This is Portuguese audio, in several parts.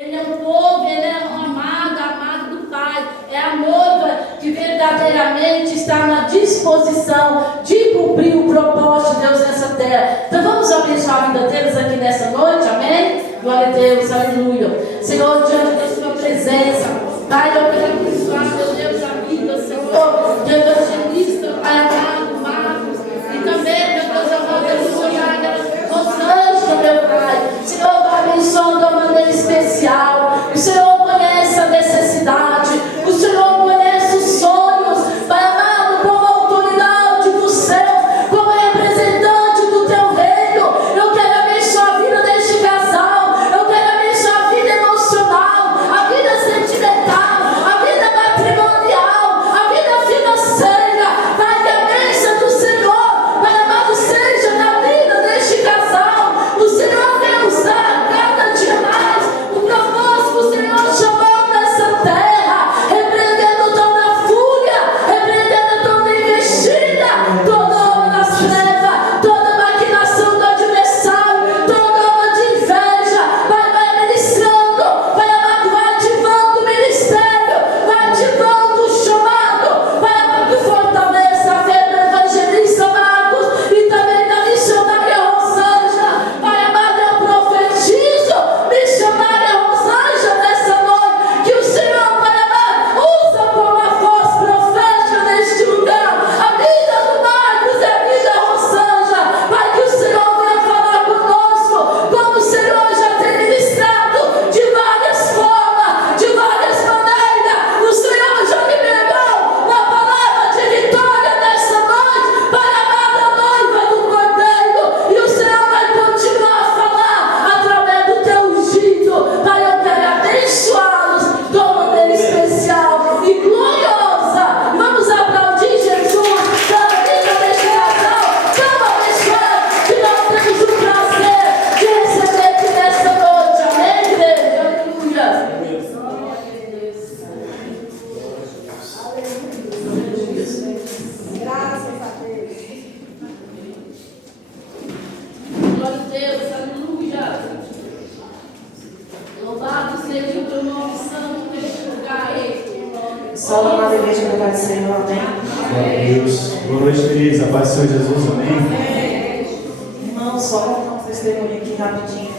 Ele é um povo, ele é um amado, amado do Pai. É a noiva que verdadeiramente está na disposição de cumprir o propósito de Deus nessa terra. Então vamos abençoar a vida deles aqui nessa noite, amém? Glória a Deus, aleluia. Senhor, diante da sua presença, Pai, eu quero abençoar, meu Deus, a vida, Senhor, de evangelista, Pai amado, Marcos, e também, meu Deus amado, aleluia, Rosângela, meu Pai. Senhor, vai abençoando de uma maneira especial. O Senhor conhece a necessidade, o Senhor conhece os sonhos, Pai amado, como autoridade do céu, como representante do teu reino. Eu quero abençoar a vida deste casal, eu quero abençoar a vida emocional, a vida sentimental, a vida matrimonial, a vida financeira. Pai, que a bênção do Senhor, Pai amado, seja na vida deste casal. O Senhor vai usar cada dia mais o propósito que o Senhor chamou nessa terra, repreendendo toda fúria, repreendendo toda investida, toda obra das trevas, toda maquinação do adversário, toda obra de inveja. Vai ministrando, vai amado, vai ativando o ministério, vai ativando o chamado, vai amado, fortaleça a fé do evangelista Marcos e também da missionária Rosângela. Pai amado, eu profetizo, missionária Rosângela, nessa noite, que o Senhor, Pai amado, usa como a voz profética neste lugar, a vida do Marcos e a vida da Rosângela. Pai, que o Senhor venha falar conosco, como o Senhor já tem ministrado, de várias formas, de várias maneiras. O Senhor já liberou uma palavra de vitória nessa noite, para a amada noiva do Cordeiro, e o Senhor vai continuar a falar através do teu ungido. Pai, eu quero abençoá-los de uma maneira especial e gloriosa. Vamos aplaudir Jesus pela vida deste casal tão abençoado, que nós temos o prazer de receber aqui nesta noite. Amém, igreja? Aleluia. Graças a Deus. Glória a Deus, aleluia. Louvado seja o teu nome santo neste lugar. Só a amada igreja do Pai do Senhor, amém? Glória a Deus. Boa noite, queridos. A paz do Senhor Jesus, amém? Irmão, só contar um testemunho aqui rapidinho.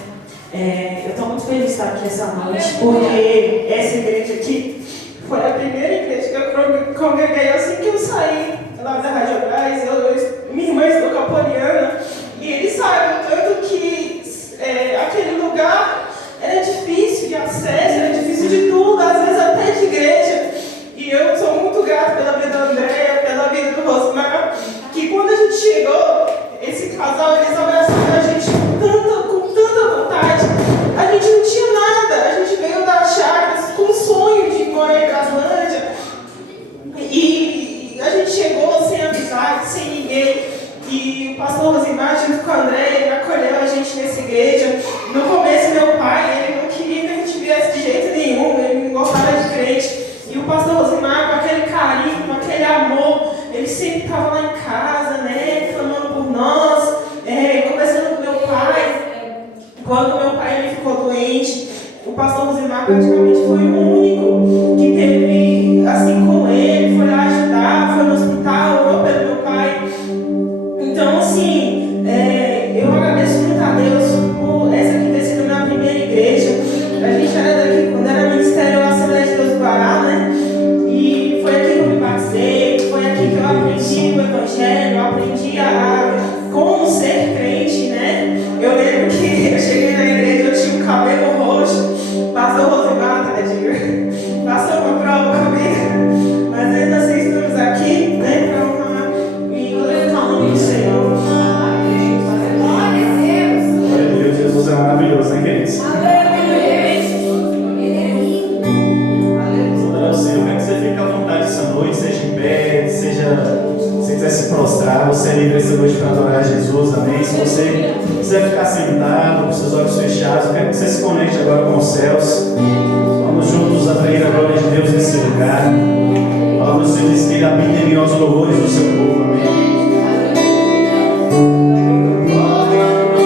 Eu estou muito feliz de estar aqui essa noite, porque essa igreja aqui foi a primeira igreja que eu congreguei assim que eu saí lá da Rádio Gás. Minha irmã estudou Capoliana, e eles sabem o tanto que aquele lugar era difícil de acesso, era difícil de tudo, às vezes até de igreja. E eu sou muito grata pela vida da Andréia, pela vida do Rosmar, que quando a gente chegou, esse casal, eles abraçaram a gente com tanta vontade. A gente não tinha nada, a gente veio das chácaras com o sonho de morar em Braslândia. E a gente chegou sem amizade, sem ninguém. E o pastor Rosimar, junto com a Andréia, ele acolheu a gente nessa igreja. No começo, meu pai, ele não queria que a gente viesse de jeito nenhum, ele não gostava de crente. E o pastor Rosimar, com aquele carinho, com aquele amor, ele sempre estava lá em casa, né, clamando por nós, conversando com meu pai. Quando meu pai ele ficou doente, o pastor Rosimar praticamente foi o único que teve, assim, com ele, foi lá ajudar, foi no hospital, orou pelo meu pai. Então, assim, eu agradeço muito a Deus por essa aqui ter sido a minha primeira igreja. A gente era daqui, quando era ministério, a Assembleia de Deus do Pará, né? E foi aqui que eu me batizei, foi aqui que eu aprendi o Evangelho, aprendi como ser crente, né? Eu lembro que eu cheguei na igreja, eu tinha um cabelo roxo, pastor Rosimar, tadinho, passou uma prova comigo, mas ainda assim estamos aqui, né? Para honrar e glorificar o nome do Senhor. Glória a Deus. Jesus é maravilhoso, né, queridos? Senhor, eu quero que você fique à vontade essa noite, seja em pé, se você quiser se prostrar, você é livre essa noite para adorar Jesus, amém? Se você quiser ficar sentado, com seus olhos fechados, eu quero que você se conecte agora com os céus. Vamos juntos atrair a glória de Deus nesse lugar. Vamos dizer que Ele habita em nós louvores do seu povo, amém? Glória a Deus.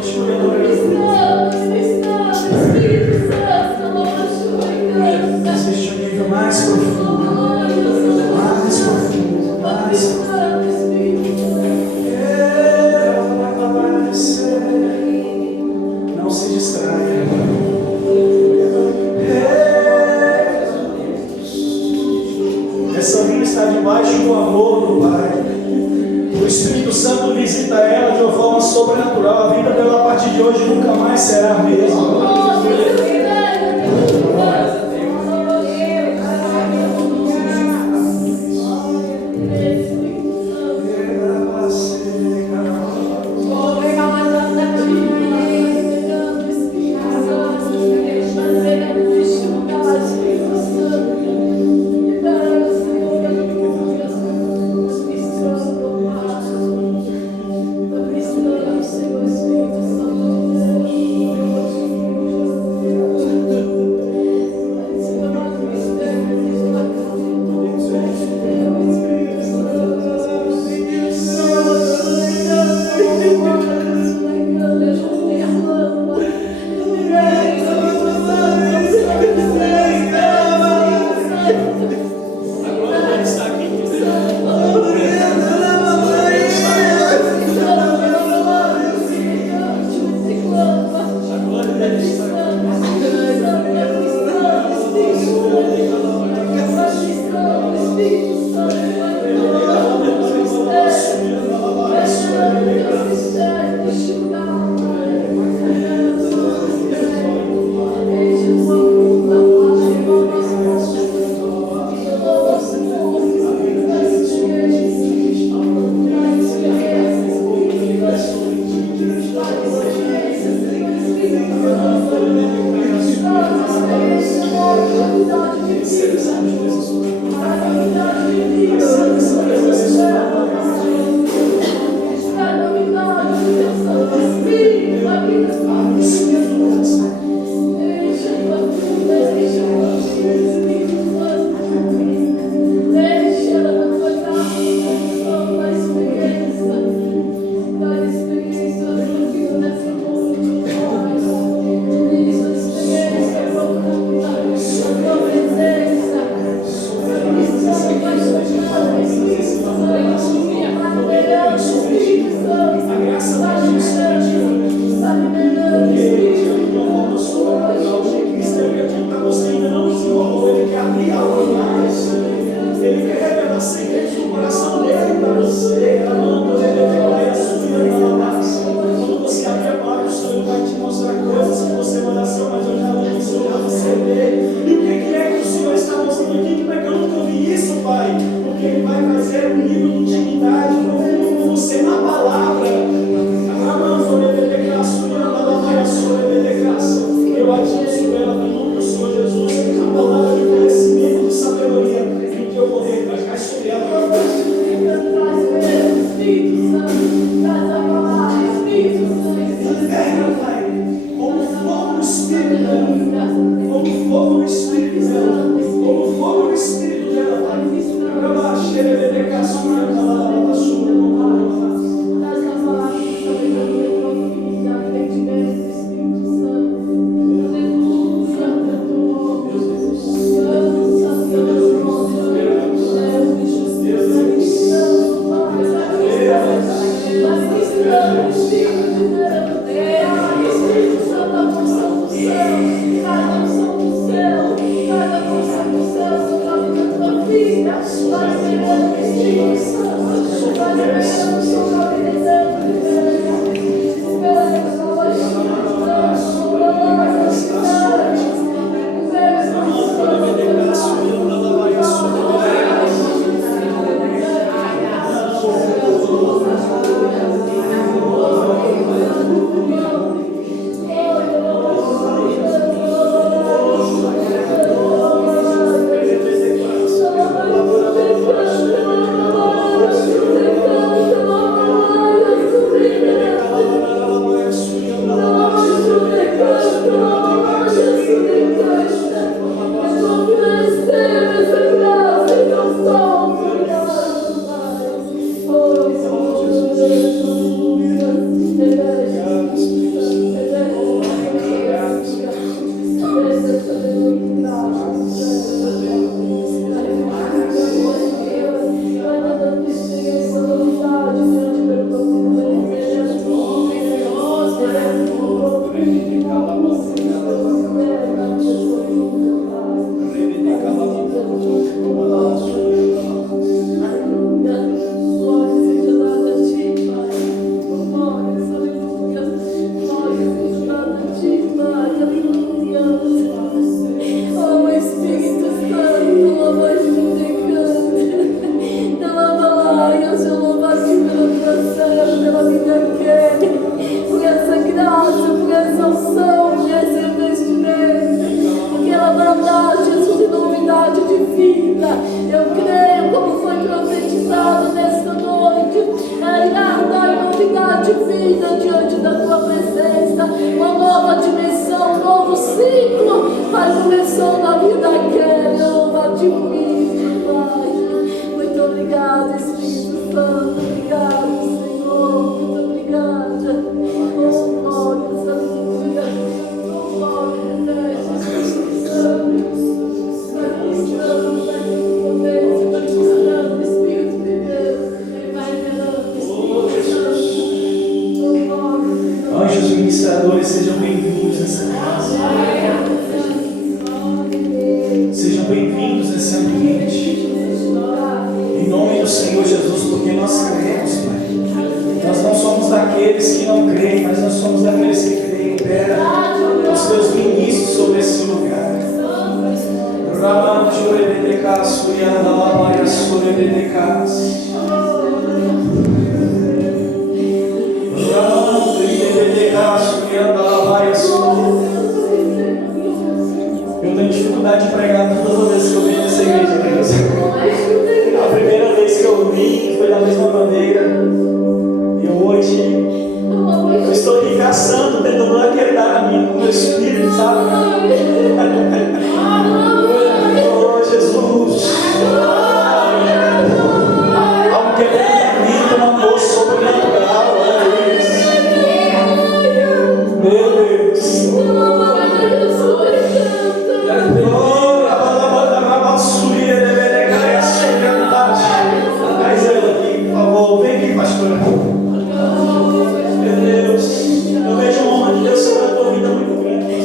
Existe um nível mais profundo, mais profundo, mais profundo. Não se distraia. Essa vida está debaixo do amor do Pai. O Espírito Santo visita ela de uma forma sobrenatural. A vida dela a partir de hoje nunca mais será a mesma. já começou na vida daquela, tipo isso, Pai. Muito obrigada, Espírito Santo. Obrigado, Senhor. Muito obrigada. Oh, glória, aleluia. Oh, glória, Jesus Santo. Vai mostrando, vai poder, vai mostrando, Espírito de Deus. Ele vai revelando, Espírito Santo. Oh, glória. Anjos ministradores, sejam bem-vindos nessa casa. Sejam bem-vindos nesse ambiente. Em nome do Senhor Jesus, porque nós cremos, Pai. Nós não somos daqueles que não creem, mas nós somos daqueles que creem. Libera os teus ministros sobre esse lugar. Eu tenho dificuldade de pregar todas as vezes que eu vim nessa igreja, Deus. A primeira vez que eu vim foi da mesma maneira. E hoje eu estou aqui caçando, tentando acreditar na minha, no meu espírito, sabe? Oh, Jesus. Algo que é lindo, um amor sobrenatural. Olha isso. Meu Deus. Traz ela aqui, por favor. Vem aqui, pastora. Meu Deus. Eu vejo uma honra de Deus sobre a tua vida muito grande.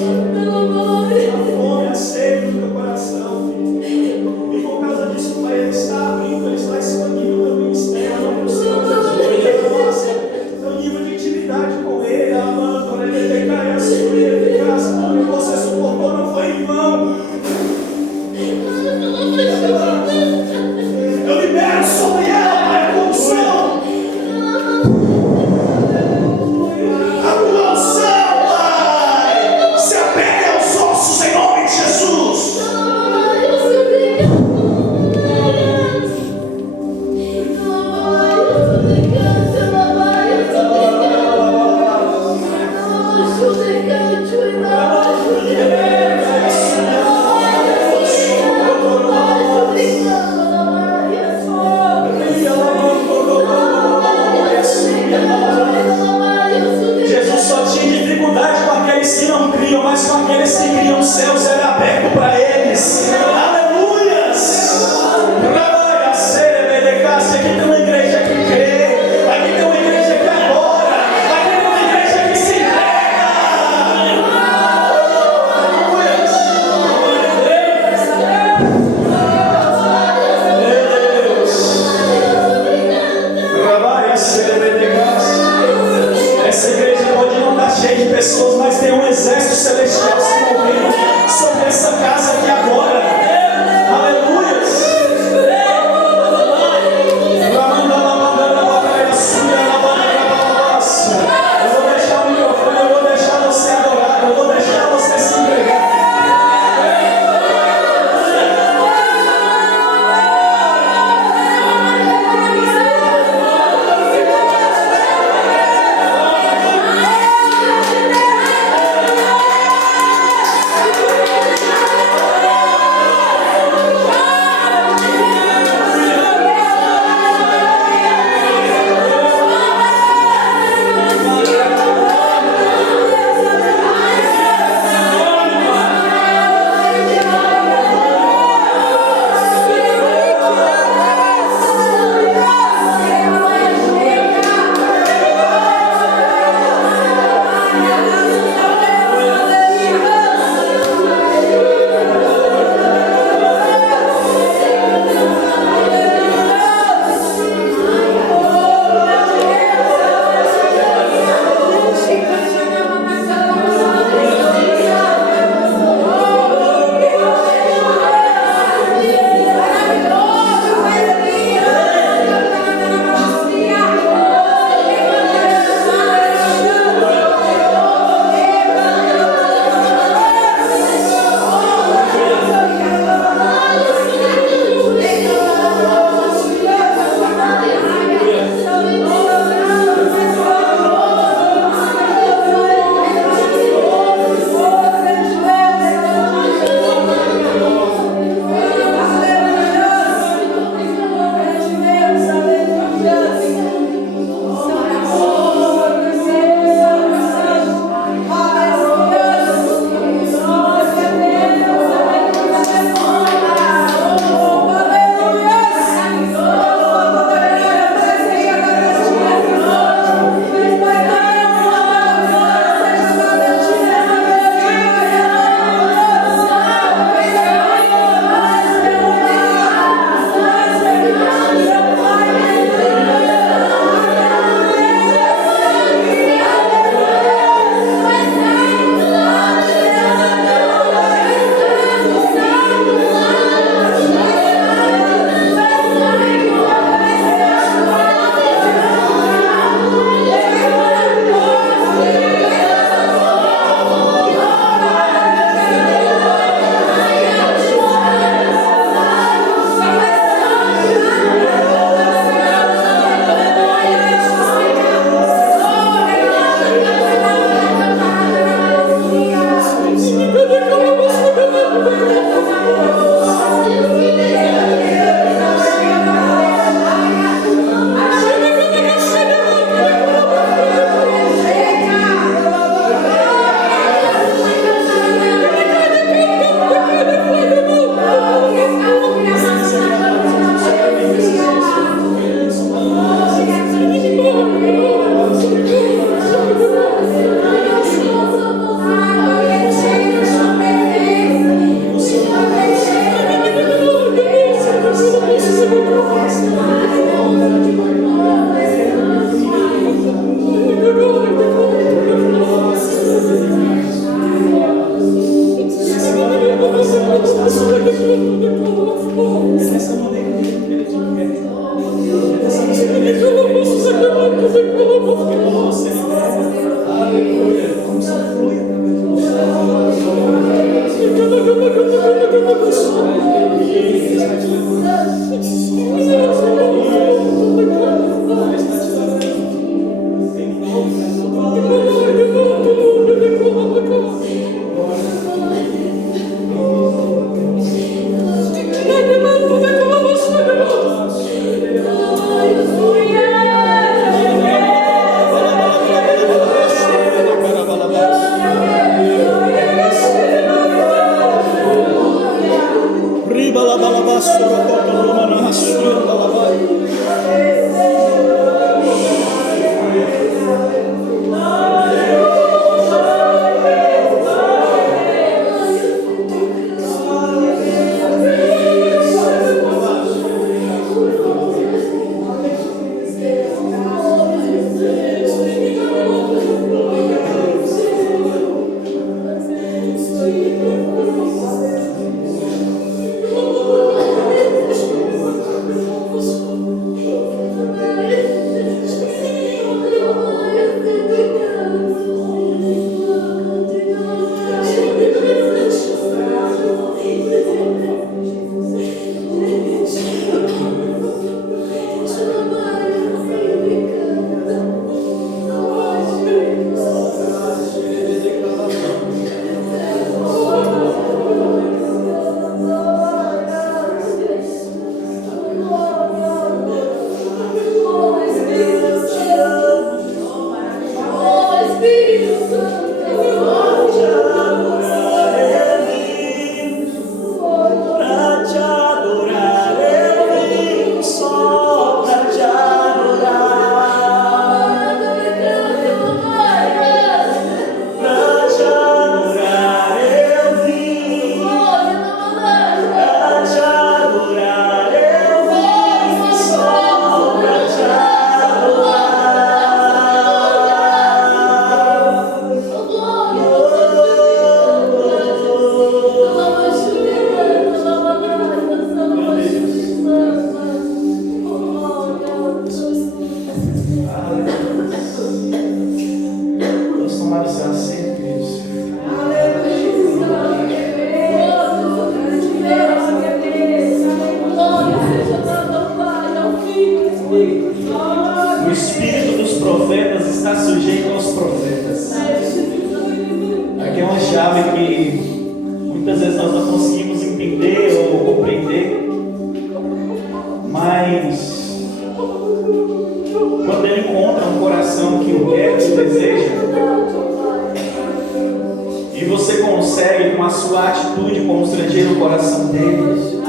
sua atitude como estrangeiro no coração dele.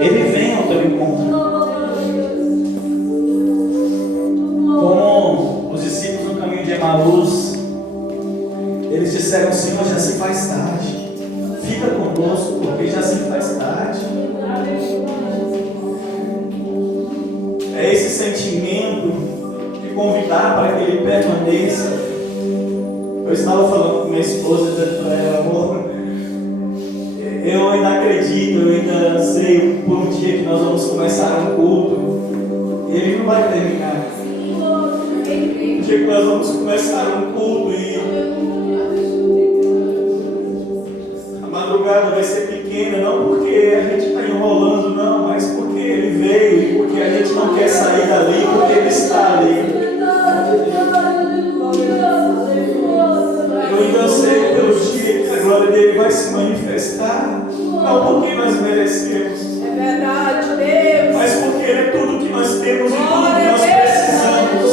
Ele vem ao teu encontro. Como os discípulos no caminho de Emaús, eles disseram: Senhor, já se faz tarde. Fica conosco, porque já se faz tarde. É esse sentimento de convidar para que ele permaneça. Eu estava falando com minha esposa, dizendo para ela: amor, eu ainda acredito, eu ainda sei por um dia que nós vamos começar um culto. E ele não vai terminar. Um dia que nós vamos começar um culto e a madrugada vai ser pequena, não porque a gente está enrolando, não, mas porque ele veio e porque a gente não quer sair dali, porque ele está ali. Eu ainda sei pelos dias que a glória dele vai se manifestar, não porque nós merecemos, É verdade, Deus. mas porque ele é tudo que nós temos e tudo que nós precisamos.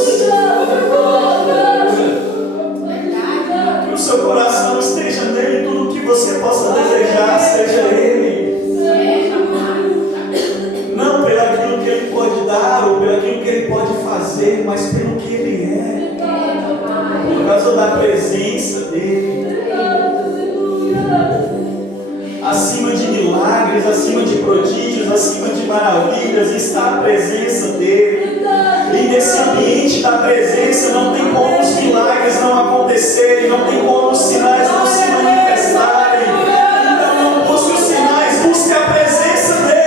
Que o seu coração esteja nele, tudo que você possa desejar seja ele. Não pelo aquilo que ele pode dar ou pelo aquilo que ele pode fazer, mas pelo que ele é. Por causa da presença dele. Acima de milagres, acima de prodígios, acima de maravilhas, está a presença dele. E nesse ambiente da presença não tem como os milagres não acontecerem, não tem como os sinais não se manifestarem. Então não busque os sinais, busque a presença dele.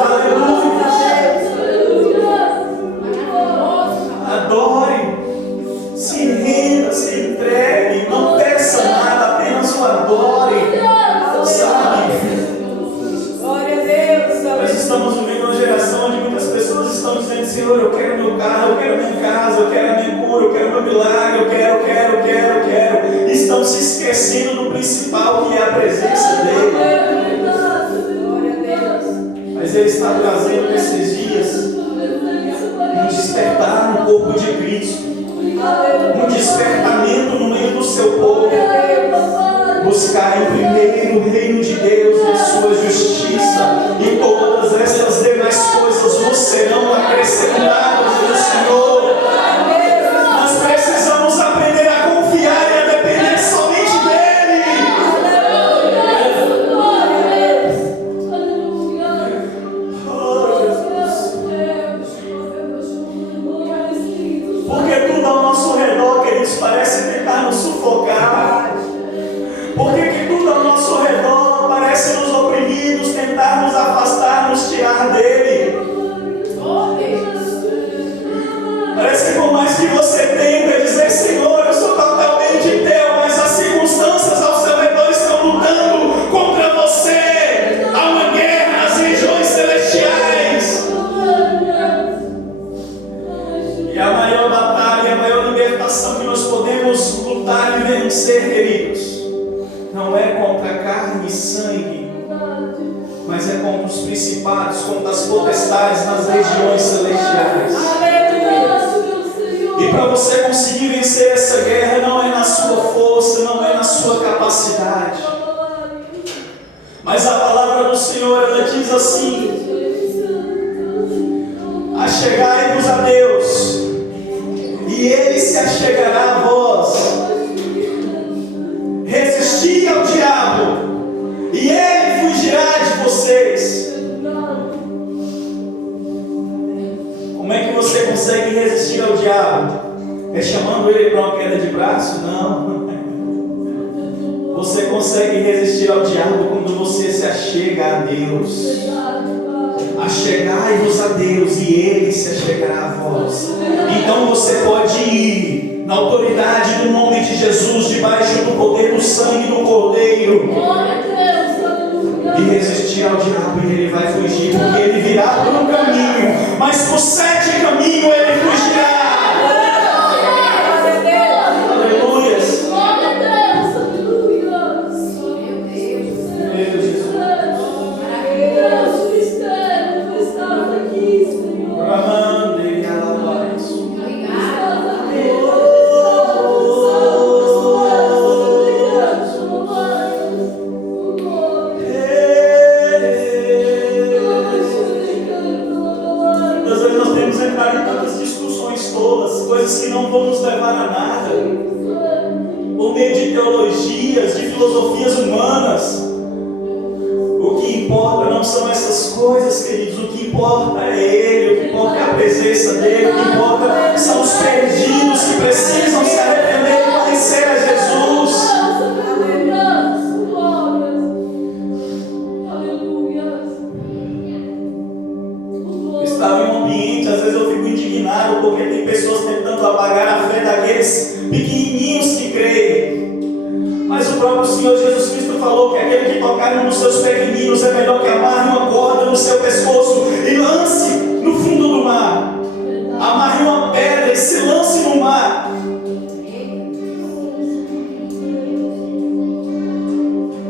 Aleluia. Adore, se renda, se entregue, não peça nada, apenas o adore. Sabe? Glória a Deus. Nós estamos vivendo uma geração onde muitas pessoas estão dizendo: Senhor, eu quero meu carro, eu quero minha casa, eu quero a minha cura, eu quero meu milagre, eu quero. Estão se esquecendo do principal, que é a presença dele. Glória a Deus. Mas ele está trazendo nesses dias um despertar no corpo de Cristo, um despertamento no meio do seu povo. Buscar em primeiro o reino de Deus e a sua justiça, e todas essas demais coisas vos serão acrescentadas do Senhor. Nós precisamos aprender a confiar e a depender somente dele. Oh, Jesus. Porque tudo ao nosso redor, queridos, parece tentar nos sufocar. Por que tudo ao nosso redor parece nos oprimir, nos tentar nos afastar, nos tirar dele? Parece que por mais que você tenta dizer: Senhor, eu sou totalmente teu, mas as circunstâncias ao seu redor estão lutando contra você. Há uma guerra nas regiões celestiais. E a maior batalha, a maior libertação que nós podemos lutar e vencer, queridos, não é contra carne e sangue, mas é contra os principados, contra as potestades nas regiões celestiais. E para você conseguir vencer essa guerra, não é na sua força, não é na sua capacidade, mas a palavra do Senhor, ela diz assim: achegai-vos a Deus, e Ele se achegará a vós. Resisti ao diabo, e ele fugirá de vocês. Como é que você consegue resistir ao diabo? É chamando ele para uma queda de braço? Não. Você consegue resistir ao diabo quando você se achega a Deus. Achegai-vos a Deus, e ele se achegará a vós. Então você pode ir na autoridade do nome de Jesus, debaixo do poder do sangue do Cordeiro, e resistir ao diabo, e ele vai fugir, porque ele virá por um caminho, mas por 7 caminhos ele fugirá. Aleluia. Meu Jesus. coisas que não vão nos levar a nada, por meio de teologias, de filosofias humanas. O que importa não são essas coisas, queridos. O que importa é Ele, o que importa é a presença dEle, o que importa são os perdidos que precisam se arrepender e conhecer a Jesus. Eu estava em um ambiente, às vezes eu fico indignado, porque tem pessoas tentando apagar a fé daqueles pequenininhos que creem. Mas o próprio Senhor Jesus Cristo falou que aquele que tocar nos seus pequeninos é melhor que amarre uma corda no seu pescoço e lance no fundo do mar. Amarre uma pedra e se lance no mar.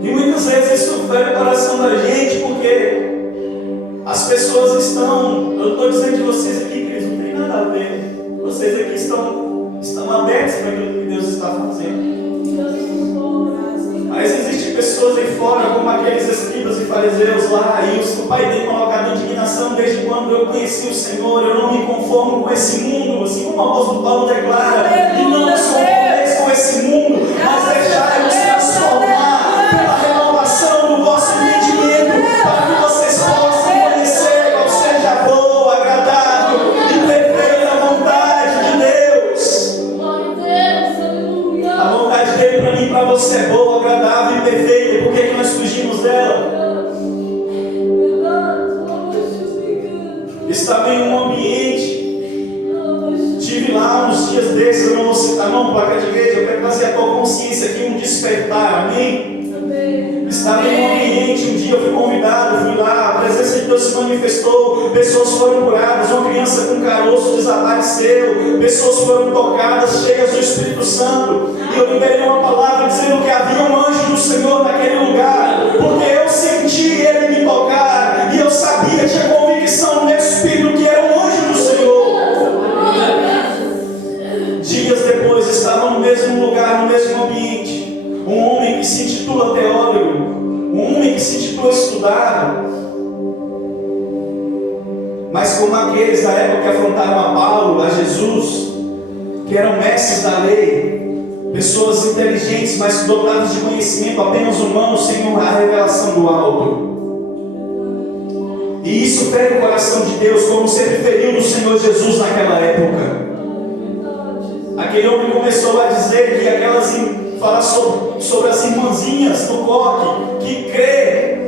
E muitas vezes isso fere o coração da gente, porque as pessoas estão, eu estou dizendo de vocês aqui, que eles não tem nada a ver. Vocês aqui estão abertos para aquilo que Deus está fazendo. Mas existem pessoas aí fora, como aqueles escribas e fariseus lá, e o Pai tem colocado indignação desde quando eu conheci o Senhor. Eu não me conformo com esse mundo, assim como o apóstolo Paulo declara, e não nos conformeis com esse mundo, mas deixai-nos transformar pela renovação do vosso entendimento, para que vocês possam conhecer qual seja a boa, agradável e perfeita vontade de Deus. A vontade dele para mim e para você é boa, agradável e perfeita. E por que nós fugimos dela? Estava em um ambiente, tive lá uns dias desses, eu não vou citar não, placa de igreja, eu quero trazer a tua consciência aqui, um despertar, amém? Estava em um ambiente, um dia eu fui convidado, fui lá, a presença de Deus se manifestou, pessoas foram curadas, uma criança com caroço desapareceu, pessoas foram tocadas, cheias do Espírito Santo, e eu liberei uma palavra dizendo que havia um anjo do Senhor naquele lugar, porque eu senti Ele me tocar, e eu sabia, tinha convicção no meu espírito que era um anjo do Senhor. Dias depois, estava no mesmo lugar, no mesmo ambiente, um homem que se intitula teólogo, um homem que se intitula estudado, mas como aqueles da época que afrontaram a Paulo, a Jesus, que eram mestres da lei, pessoas inteligentes, mas dotadas de conhecimento apenas humano, sem a revelação do alto. E isso fere o coração de Deus, como sempre feriu no Senhor Jesus naquela época. Aquele homem começou a dizer que falar sobre as irmãzinhas do coque, que crê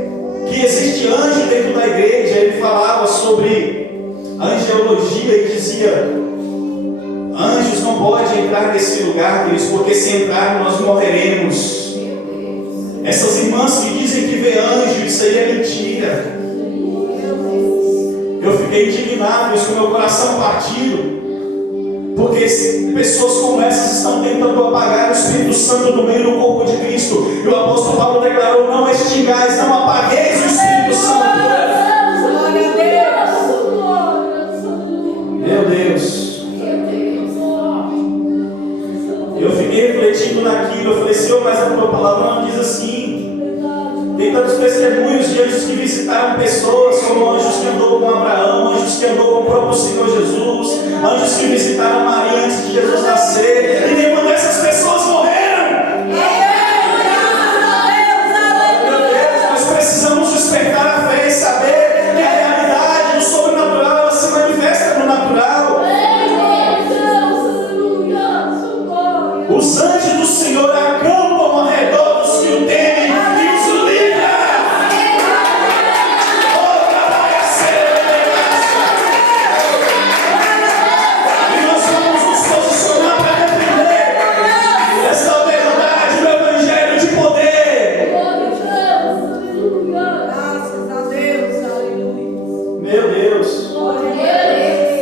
que existe anjo dentro da igreja. Ele falava sobre angelologia e dizia: anjos não podem entrar nesse lugar, Deus, porque se entrar nós morreremos. Essas irmãs que dizem que vê anjo, isso aí é mentira. Eu fiquei indignado, isso com meu coração partido, porque pessoas como essas estão tentando apagar o Espírito Santo do meio do corpo de Cristo. E o apóstolo Paulo declarou: não extingais, não apagueis o Espírito Santo. Meu Deus. Eu fiquei refletindo naquilo. Eu falei: Senhor, mas a tua palavra não diz assim. Tem tantos testemunhos de anjos que visitaram pessoas, como anjos que andou com Abraão, anjos que andou com o próprio Senhor Jesus, anjos que visitaram Maria antes de Jesus nascer, e nenhuma dessas pessoas morreram. Meu Deus, nós precisamos despertar a fé e saber que a realidade do sobrenatural, ela se manifesta no natural. Os anjos do Senhor acampam ao redor dos que o temem.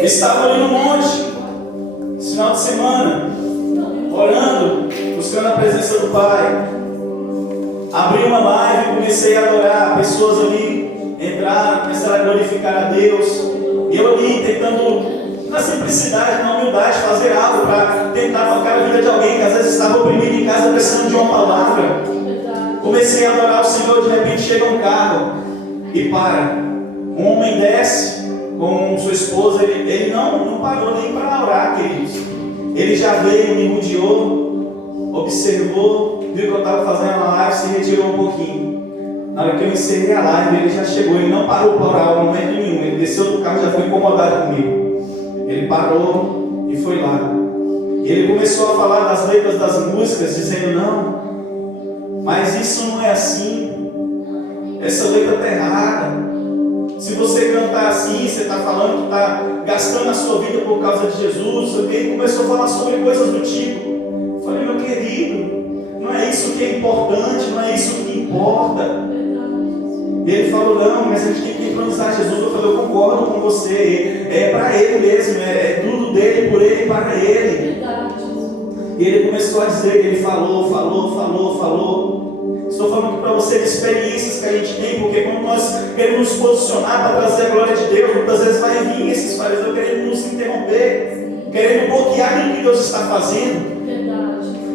Estava ali no monte, esse final de semana, orando, buscando a presença do Pai. Abri uma live e comecei a adorar. Pessoas ali entraram, começaram a glorificar a Deus. E eu ali tentando, na simplicidade, na humildade, fazer algo para tentar tocar a vida de alguém que às vezes estava oprimido em casa precisando de uma palavra. Comecei a adorar o Senhor, de repente chega um carro e para. Um homem desce com sua esposa, ele não parou nem para orar, queridos. Ele já veio, me rodeou, observou, viu que eu estava fazendo uma live, se retirou um pouquinho. Na hora que eu encerrei a live, ele já chegou, ele não parou para orar em momento nenhum, ele desceu do carro e já foi incomodado comigo. Ele parou e foi lá. E ele começou a falar das letras das músicas, dizendo: não, mas isso não é assim, essa letra está errada. Se você cantar assim, você está falando que está gastando a sua vida por causa de Jesus. Ele começou a falar sobre coisas do tipo. Eu falei: meu querido, não é isso que é importante, não é isso que importa. E ele falou: não, mas a gente tem que entronizar Jesus. Eu falei: eu concordo com você, é para ele mesmo, é tudo dele, por ele e para ele. E ele começou a dizer, ele falou. Estou falando aqui para você de experiências que a gente tem, porque quando nós queremos nos posicionar para trazer a glória de Deus, muitas vezes vai vir esses fariseus querendo nos interromper, querendo bloquear aquilo que Deus está fazendo.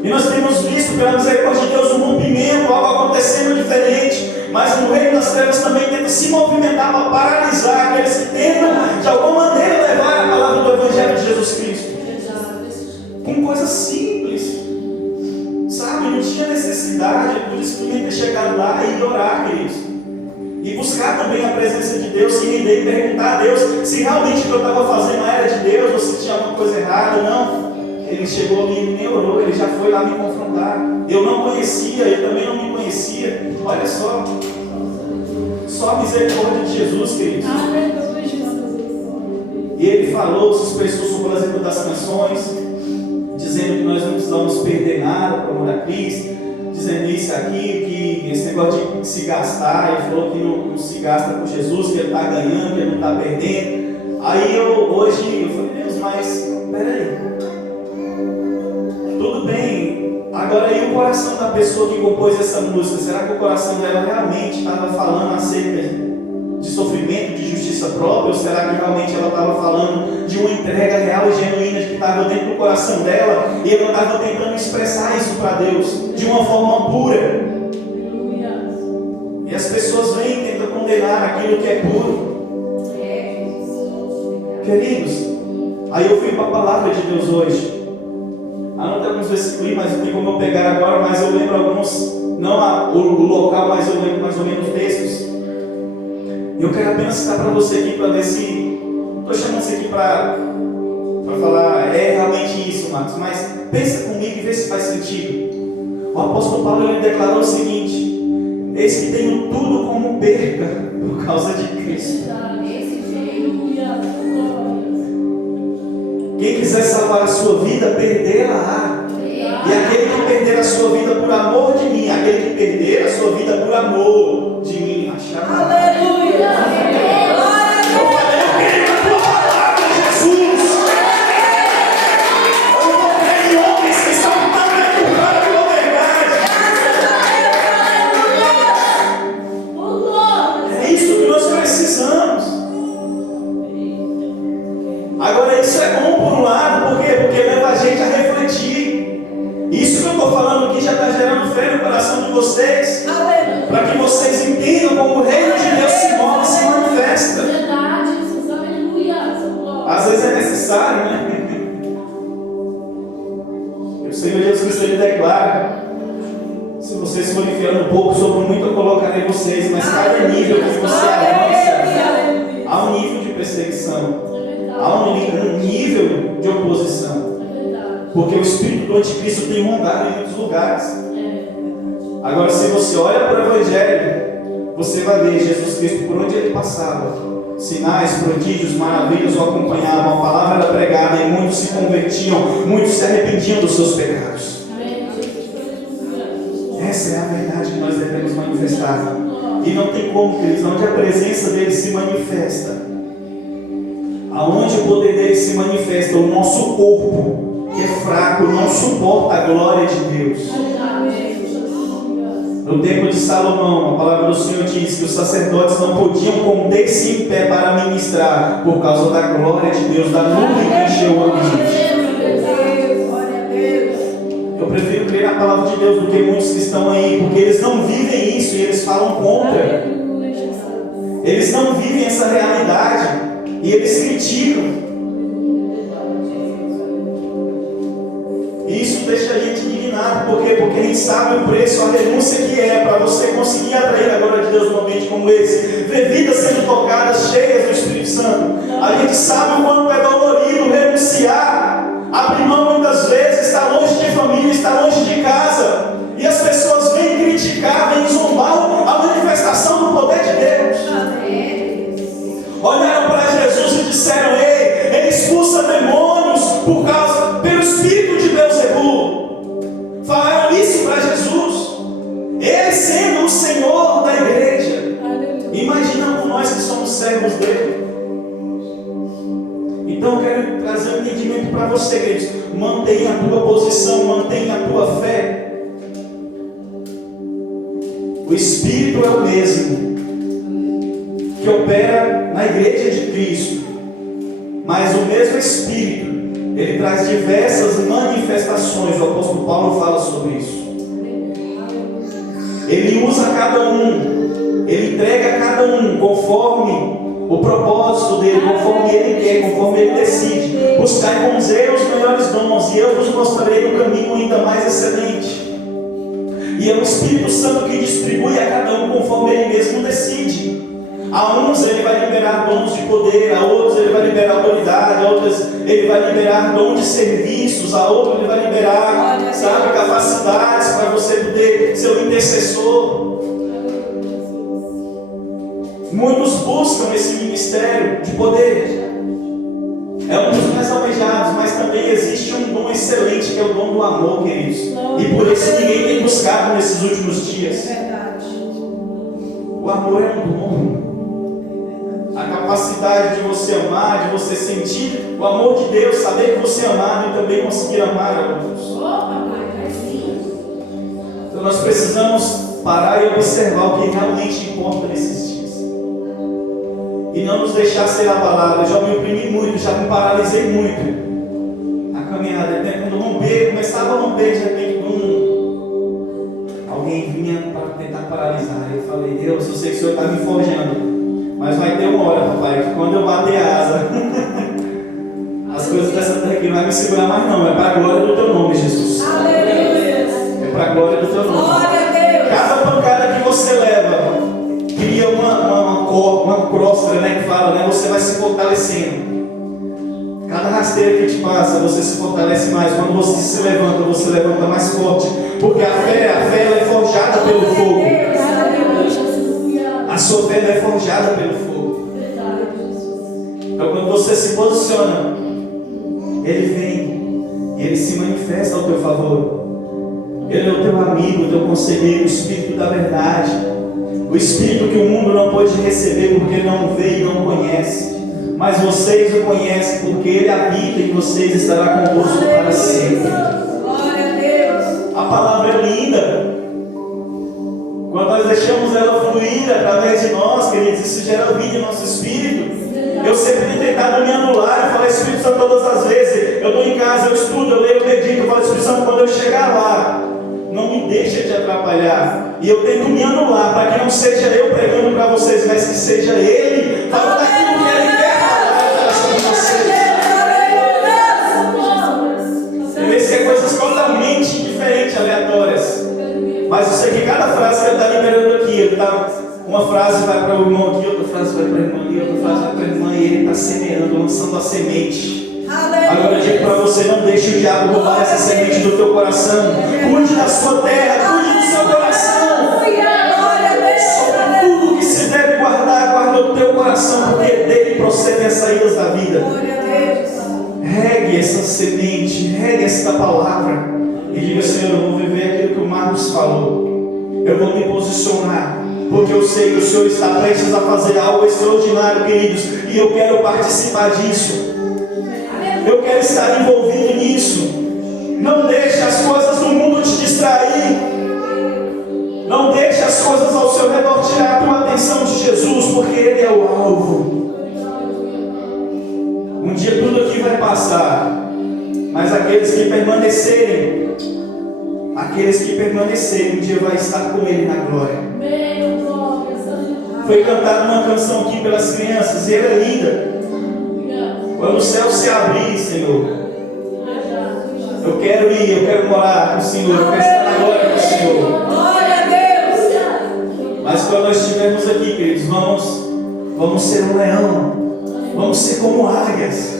E nós temos visto, pela misericórdia de Deus, um rompimento, algo acontecendo diferente. Mas no reino das trevas também tenta se movimentar para paralisar aqueles que tentam, de alguma maneira, levar a palavra do Evangelho de Jesus Cristo. Com coisas simples. Sabe, não tinha necessidade, por isso que ter chegado lá e orar, queridos. E buscar também a presença de Deus, se render e perguntar a Deus se realmente o que eu estava fazendo era de Deus, ou se tinha alguma coisa errada. Não. Ele chegou ali e nem orou, ele já foi lá me confrontar. Eu não conhecia, ele também não me conhecia. Olha só a misericórdia de Jesus, queridos. E ele falou, se expressou sobre as letras das canções, dizendo que nós não precisamos perder nada para amor a Cristo, dizendo isso aqui, que esse negócio de se gastar, ele falou que não se gasta com Jesus, que ele está ganhando, que ele não está perdendo. Aí hoje eu falei: Deus, mas peraí, tudo bem, agora e o coração da pessoa que compôs essa música? Será que o coração dela realmente estava falando acerca de sofrimento, de justiça própria? Ou será que realmente ela estava falando de uma entrega real e genuína que estava dentro do coração dela e ela estava tentando expressar isso para Deus de uma forma pura? E as pessoas vêm e tentam condenar aquilo que é puro. Queridos, aí eu fui para a palavra de Deus hoje. Anota alguns versículos, mas não tem como eu pegar agora, mas eu lembro alguns, não o local, mas eu lembro mais ou menos textos. Eu quero apenas citar para você aqui, para ver se... Estou chamando você aqui para falar, é realmente isso, Marcos, mas pensa comigo e vê se faz sentido. O apóstolo Paulo, ele declarou o seguinte: eis que tenho tudo como perca por causa de Cristo. Quem quiser salvar a sua vida, perdê-la. E aquele que perder a sua vida por amor de mim, aquele que perder a sua vida por amor de mim, achará. Aleluia! Eu falei: eu creio na tua palavra, Jesus. Eu não creio em homens que estão tão empurrados pela verdade. É isso que nós precisamos. Agora, isso é bom por um lado, por quê? Porque leva a gente a refletir. Isso que eu estou falando aqui já está gerando fé no coração de vocês, para que vocês entendam como o reino de Deus se move e se manifesta. Verdade, Jesus, aleluia. Às vezes é necessário, né? O Senhor Jesus Cristo, ele declara: se vocês forem enfiando um pouco sobre muito, eu colocarei vocês, mas cada nível que você avança, há um nível de perseguição. Há um nível de oposição. Porque o espírito do anticristo tem rondado em muitos lugares. Agora, se você olha para o Evangelho, você vai ver Jesus Cristo por onde ele passava. Sinais, prodígios, maravilhas o acompanhavam. A palavra era pregada e muitos se convertiam, muitos se arrependiam dos seus pecados. Essa é a verdade que nós devemos manifestar. E não tem como, queridos, onde a presença dele se manifesta, aonde o poder dele se manifesta, o nosso corpo, que é fraco, não suporta a glória de Deus. No tempo de Salomão, a palavra do Senhor diz que os sacerdotes não podiam conter-se em pé para ministrar, por causa da glória de Deus, da nuvem que encheu o ambiente. Eu prefiro crer na palavra de Deus do que muitos que estão aí, porque eles não vivem isso e eles falam contra. Eles não vivem essa realidade e eles criticam. E isso deixa a gente indignado. Por quê? Porque a gente sabe o preço, a renúncia que é para você conseguir atrair a glória de Deus num ambiente como esse. Ver vidas sendo tocadas, cheias do Espírito Santo. A gente sabe o quanto é dolorido renunciar, abrir mão muitas vezes, estar longe de família, estar longe de casa. E as pessoas vêm criticar, vêm zombar a manifestação do poder de Deus. Olharam para Jesus e disseram: ei, ele expulsa demônios pelo Espírito de Beelzebul. Falaram isso para Jesus, ele sendo o Senhor da igreja. Imagina nós que somos servos dele. Então eu quero trazer um entendimento para você, queridos. Mantenha a tua posição, mantenha a tua fé. O Espírito é o mesmo que opera na igreja de Cristo, mas o mesmo Espírito, ele traz diversas manifestações. O apóstolo Paulo fala sobre isso. Ele usa cada um, ele entrega a cada um conforme o propósito dele, conforme ele quer, conforme ele decide. Buscai com zelo os melhores dons, e eu vos mostrarei o caminho ainda mais excelente. E é o Espírito Santo que distribui a cada um conforme ele mesmo decide. A uns ele vai liberar dons de poder, a outros ele vai liberar autoridade, a outros ele vai liberar dons de serviços, a outros ele vai liberar, capacidades para você poder ser um intercessor. Muitos buscam esse ministério de poder. É um dos mais almejados, mas também existe um dom excelente que é o dom do amor, queridos. E por isso ninguém tem buscado nesses últimos dias. O amor é um dom. A capacidade de você amar, de você sentir o amor de Deus, saber que você é amado e também conseguir amar a outros. Então nós precisamos parar e observar o que realmente importa nesses dias. E não nos deixar ser abalado. Eu já me oprimi muito, já me paralisei muito. A caminhada, tentando romper, começava a romper, de repente, alguém vinha para tentar paralisar. Eu falei: Deus, eu sei que o Senhor está me forjando, mas vai ter uma hora, papai, que quando eu bater a asa, as coisas dessa terra aqui não vai me segurar mais não. É para a glória do teu nome, Jesus. É para a glória do teu nome. Cada pancada que você leva cria uma crosta, que fala, você vai se fortalecendo. Cada rasteira que te passa, você se fortalece mais. Quando você se levanta mais forte. Porque a fé ela é forjada pelo fogo. A sua fé é forjada pelo fogo. Então quando você se posiciona, ele vem e ele se manifesta ao teu favor. Ele é o teu amigo, o teu conselheiro, o Espírito da verdade. O Espírito que o mundo não pode receber porque não vê e não conhece. Mas vocês o conhecem porque ele habita em vocês e estará convosco para sempre. Glória a Deus. A palavra é linda. Quando nós deixamos ela fluir através de nós, queridos, isso gera vida em nosso espírito. Eu sempre tenho tentado me anular e falar: Espírito Santo, todas as vezes. Eu estou em casa, eu estudo, eu leio, eu medito, eu falo: Espírito Santo, quando eu chegar lá, não me deixa te atrapalhar. E eu tento me anular para que não seja eu pregando para vocês, mas que seja Ele falando aquilo que Ele quer falar sobre vocês. Você vê que é coisas totalmente diferentes, aleatórias. Mas eu sei que cada frase que ele está liberando aqui, uma frase vai para o irmão aqui, outra frase vai para a irmã ali, outra frase vai para a irmã, e ele está semeando, lançando a semente. Agora eu digo para você: não deixe o diabo roubar essa semente do teu coração. Cuide da sua terra, cuide do seu coração. Sobre tudo que se deve guardar, guarda o teu coração, porque dele procedem as saídas da vida. Regue essa semente, regue esta palavra. E diga: Senhor, eu vou viver aquilo que o Marcos falou. Eu vou me posicionar, porque eu sei que o Senhor está prestes a fazer algo extraordinário, queridos, e eu quero participar disso. Eu quero estar envolvido nisso. Não deixe as coisas do mundo te distrair. Não deixe as coisas ao seu redor tirar a tua atenção de Jesus, porque Ele é o alvo. Um dia tudo aqui vai passar, mas aqueles que permanecerem, um dia vai estar com Ele na glória. Foi cantada uma canção aqui pelas crianças e ela é linda. Quando o céu se abrir, Senhor, eu quero ir, eu quero morar com o Senhor, eu quero estar na glória com o Senhor. Glória a Deus. Mas quando nós estivermos aqui, queridos, vamos ser um leão, vamos ser como águias,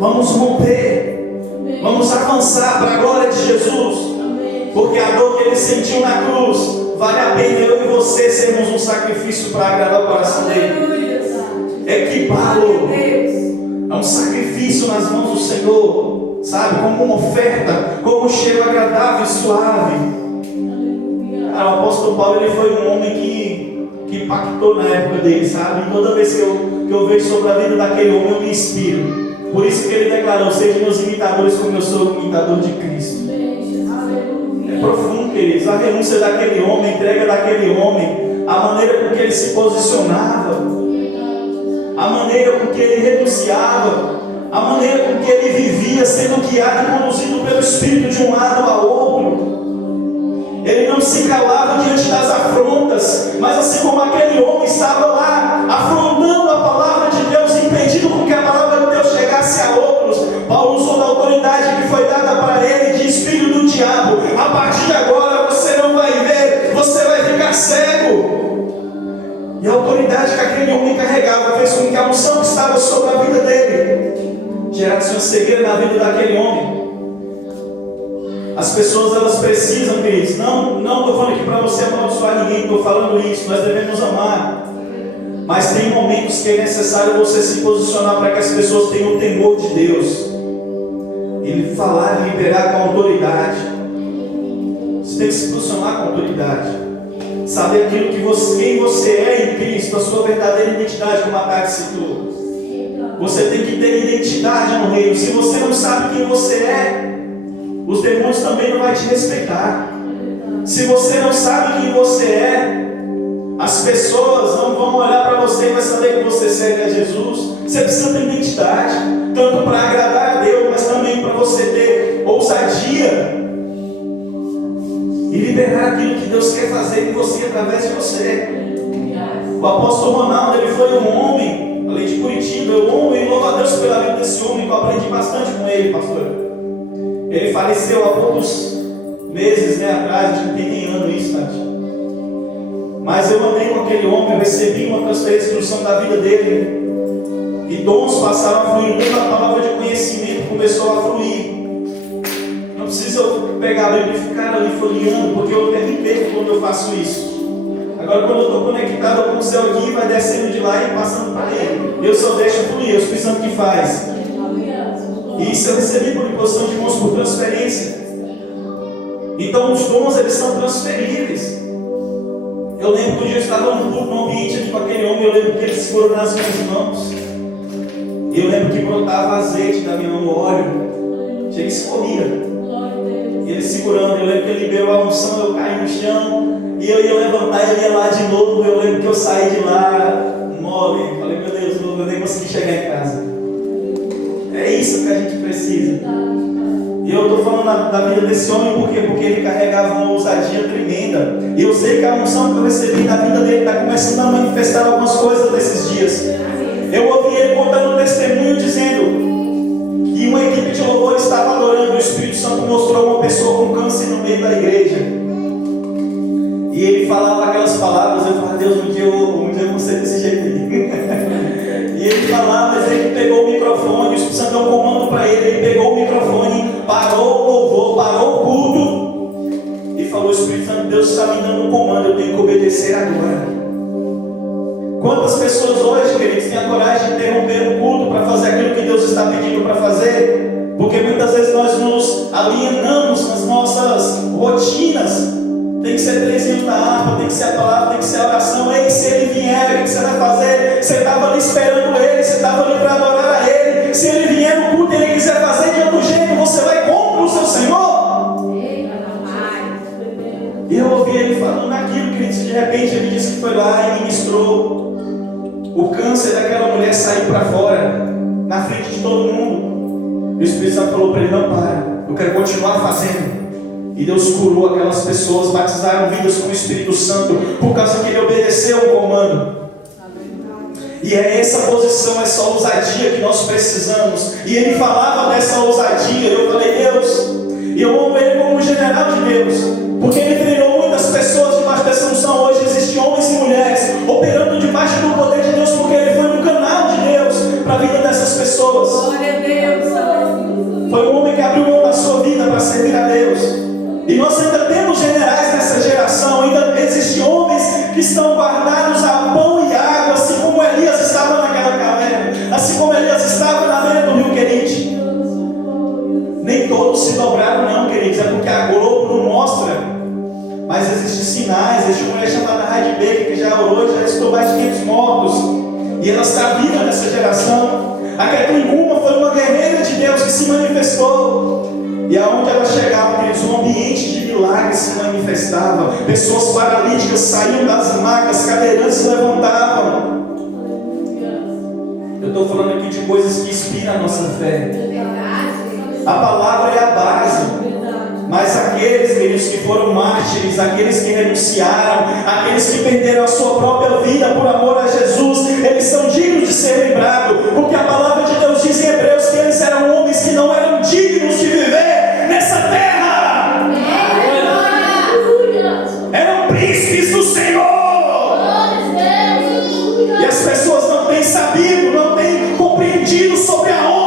vamos romper, vamos avançar para a glória de Jesus, porque a dor que Ele sentiu na cruz, vale a pena eu e você sermos um sacrifício para agradar o coração dEle. Equipá-lo, é um sacrifício nas mãos do Senhor, sabe, como uma oferta, como um cheiro agradável e suave. Cara, o apóstolo Paulo, ele foi um homem que impactou na época dele, sabe? E toda vez que eu vejo sobre a vida daquele homem, eu me inspiro. Por isso que ele declarou: sejam meus imitadores como eu sou o imitador de Cristo. É profundo, queridos. A renúncia daquele homem, a entrega daquele homem, a maneira com que ele se posicionava, a maneira com que ele renunciava, a maneira com que ele vivia, sendo guiado e conduzido pelo Espírito de um lado a outro. Ele não se calava diante das afrontas, mas assim como aquele homem estava lá, afrontando a palavra de Deus, impedindo com que a palavra de Deus chegasse a outros, Paulo usou da autoridade que foi dada para ele, de espírito do diabo: a partir de agora você não vai ver, você vai ficar cego. E a autoridade que aquele homem carregava fez com que a unção que estava sobre a vida dele gerasse uma cegueira na vida daquele homem. As pessoas, elas precisam, queridos, não estou falando aqui para você amaldiçoar ninguém, estou falando isso, nós devemos amar. Mas tem momentos que é necessário você se posicionar para que as pessoas tenham o temor de Deus. Ele falar e liberar com autoridade. Você tem que se posicionar com autoridade. Saber aquilo que quem você é em Cristo, a sua verdadeira identidade, como a Tati citou. Você tem que ter identidade no reino. Se você não sabe quem você é, os demônios também não vão te respeitar. Se você não sabe quem você é, as pessoas não vão olhar para você e vai saber que você segue a Jesus. Você precisa ter identidade, tanto para agradar a Deus, mas também para você ter ousadia e liberar aquilo que Deus quer fazer em você através de você. O apóstolo Ronaldo, ele foi um homem, além de Curitiba, eu amo e louvo a Deus pela vida desse homem, que eu aprendi bastante com ele, pastor. Ele faleceu há poucos meses atrás, a gente não tem nem ano isso, Tati. Mas eu andei com aquele homem, eu recebi uma transferência de instrução da vida dele. E dons passaram a fluir, toda a palavra de conhecimento começou a fluir. Não precisa eu pegar a Bíblia e ficar ali folheando, porque eu até me perco quando eu faço isso. Agora, quando eu estou conectado com o céu aqui, vai descendo de lá e passando para ele. Eu só deixo fluir, eu estou pensando que faz. E isso eu recebi por imposição de mãos, por transferência. Então os dons, eles são transferíveis. Eu lembro que um dia eu estava num ambiente aqui com aquele homem, eu lembro que ele segurou nas minhas mãos. E eu lembro que brotava azeite da minha mão, óleo. Chega e escorria. E ele segurando, eu lembro que ele liberou a unção, eu caí no chão. E eu ia levantar, eu ia lá de novo. Eu lembro que eu saí de lá mole. Falei, meu Deus, eu nem consegui chegar em casa. É isso que a gente precisa. E eu estou falando da vida desse homem por quê? Porque ele carregava uma ousadia tremenda. E eu sei que a unção que eu recebi da vida dele está começando a manifestar algumas coisas desses dias. Eu ouvi ele contando um testemunho dizendo que uma equipe de louvor estava adorando. O Espírito Santo mostrou uma pessoa com câncer no meio da igreja. E ele falava aquelas palavras. Eu falava, Deus, um dia eu vou ser desse jeito aí. E ele falava, mas ele pegou o microfone, o Espírito Santo deu um comando para ele, ele pegou o microfone, parou o louvor, parou o culto e falou, Espírito Santo, Deus está me dando um comando, eu tenho que obedecer agora. Quantas pessoas hoje, queridos, têm a coragem de interromper o culto para fazer aquilo que Deus está pedindo para fazer? Porque muitas vezes nós nos alienamos nas nossas rotinas. Tem que ser 3 hinos da harpa, tem que ser a palavra, tem que ser a oração. Ei, se ele vier, o que você vai fazer? Você estava ali esperando ele, você estava ali para adorar a ele. Se ele vier no culto e ele quiser fazer de outro jeito, você vai contra o seu Senhor? E eu ouvi ele falando naquilo, queridos, de repente ele disse que foi lá e ministrou. O câncer daquela mulher saiu para fora, na frente de todo mundo. E o Espírito Santo falou para ele, não para, eu quero continuar fazendo. E Deus curou aquelas pessoas, batizaram vidas com o Espírito Santo, por causa que ele obedeceu o comando. E é essa posição, essa ousadia que nós precisamos. E ele falava dessa ousadia, eu falei, Deus, E eu amo ele como um general de Deus, porque ele treinou muitas pessoas debaixo dessa unção. Hoje existem homens e mulheres operando debaixo do poder de Deus, porque ele foi um canal de Deus para a vida dessas pessoas. Glória a Deus. Foi um homem que abriu mão da sua vida para servir a Deus. E nós ainda temos generais nessa geração, ainda existem homens que estão guardados a pão e água, assim como Elias estava naquela caverna, assim como Elias estava na beira do rio Querite. Nem todos se dobraram não, queridos, é porque a Globo não mostra, mas existem sinais. Existe uma mulher chamada Heidi Baker que já orou e já estou mais de 500 mortos, e ela está viva nessa geração. A Kathleen Kuhlman foi uma guerreira de Deus que se manifestou, e aonde ela chegava, queridos, um ambiente de milagres se manifestava. Pessoas paralíticas saíam das macas, cadeirantes se levantavam. Eu estou falando aqui de coisas que inspiram a nossa fé. A palavra é a base, mas aqueles, queridos, que foram mártires, aqueles que renunciaram, aqueles que perderam a sua própria vida por amor a Jesus, eles são dignos de ser lembrados, porque a palavra de Deus diz em Hebreus que eles eram homens que não eram dignos de viver nessa terra. Eram príncipes do Senhor. E as pessoas não têm sabido, não têm compreendido sobre a honra.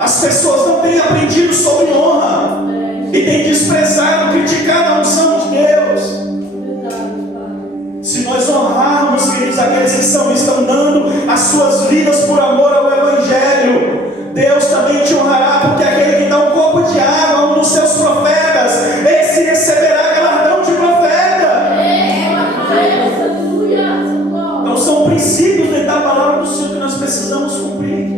As pessoas não têm aprendido sobre honra e têm desprezado, criticado a unção de Deus. Se nós honrarmos, queridos, aqueles que estão dando as suas vidas por amor ao Evangelho, Deus também te honrará, porque aquele que dá um copo de água a um dos seus profetas, esse receberá galardão de profeta. Então são princípios dentro da palavra do Senhor que nós precisamos cumprir.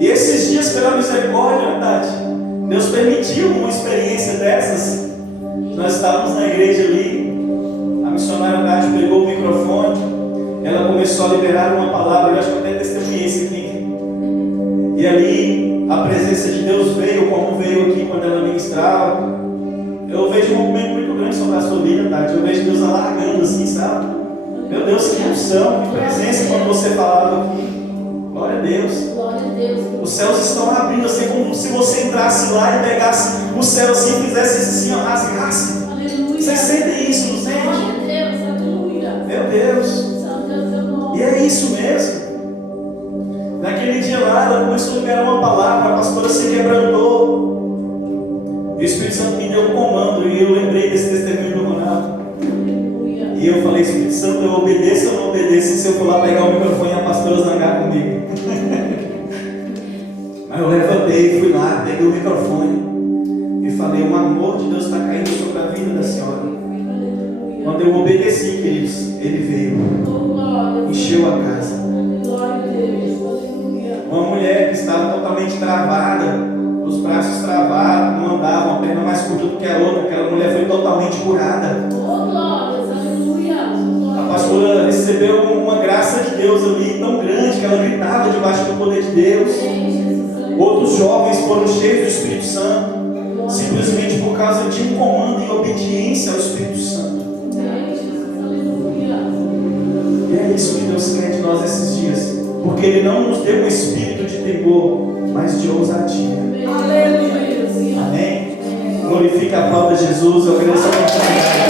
E esses dias, pela misericórdia, verdade, Deus permitiu uma experiência dessas. Nós estávamos na igreja ali, a missionária Tati pegou o microfone, ela começou a liberar uma palavra, eu acho que até testemunhei isso aqui. E ali a presença de Deus veio, como veio aqui quando ela ministrava. Eu vejo um movimento muito grande sobre a sua vida, Tati. Eu vejo Deus alargando assim, sabe? Meu Deus, que unção, que presença quando você falava aqui. Glória a Deus. Os céus estão abrindo, assim como se você entrasse lá e pegasse o céu assim, fizesse assim, ó, rasgasse. Vocês sentem isso, não sente? Meu Deus. E é isso mesmo. Naquele dia lá, ela começou a liberar uma palavra, a pastora se quebrantou. E o Espírito Santo me deu um comando, e eu lembrei desse testemunho do Ronaldo. E eu falei, Espírito Santo, eu obedeço ou não obedeço se eu for lá pegar o microfone e a pastora zangar comigo? Aí eu levantei, fui lá, peguei o microfone e falei, o amor de Deus está caindo sobre a vida da senhora. Quando eu obedeci, queridos, ele veio, encheu a casa. Uma mulher que estava totalmente travada, os braços travados, não andava, uma perna mais curta do que a outra, aquela mulher foi totalmente curada. A pastora recebeu uma graça de Deus ali tão grande que ela gritava debaixo do poder de Deus. Outros jovens foram cheios do Espírito Santo, simplesmente por causa de um comando e obediência ao Espírito Santo. E é isso que Deus quer de nós esses dias, porque Ele não nos deu um espírito de temor, mas de ousadia. Amém? Glorifica a palavra de Jesus. Eu agradeço a oportunidade.